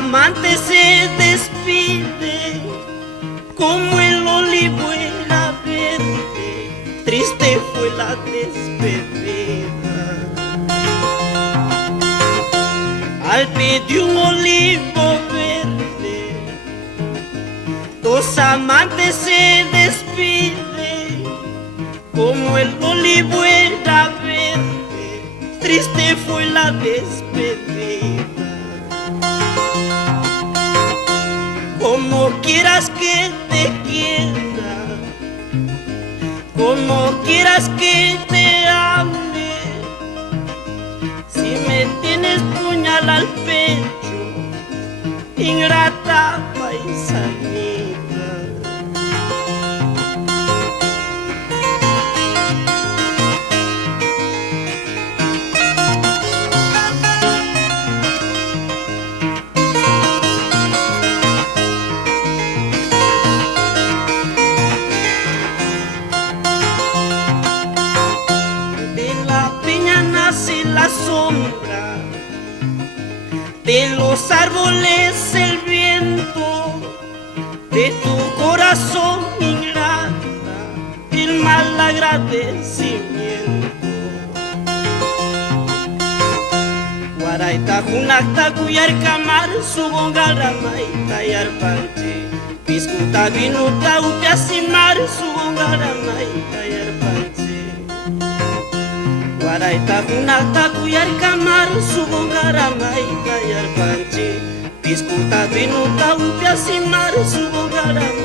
amantes se despiden como el olivo era verde, triste fue la despedida. Al pie de un olivo verde, dos amantes se despiden como el olivo era verde, triste fue la despedida. Como quieras que te quiera, como quieras que te ame, si me tienes puñal al pecho, ingrata paisanita. La sombra de los árboles, el viento de tu corazón ingrata, el mal agradecimiento. Guaraita junacta cuyar camar subongaramay tayar panche, piscuta vinuta upiasimar subongaramay tayar panche. Guaraita junata cuyar camar subongaramay tayar panche, piscuta vinuta upiasimar subongaramay.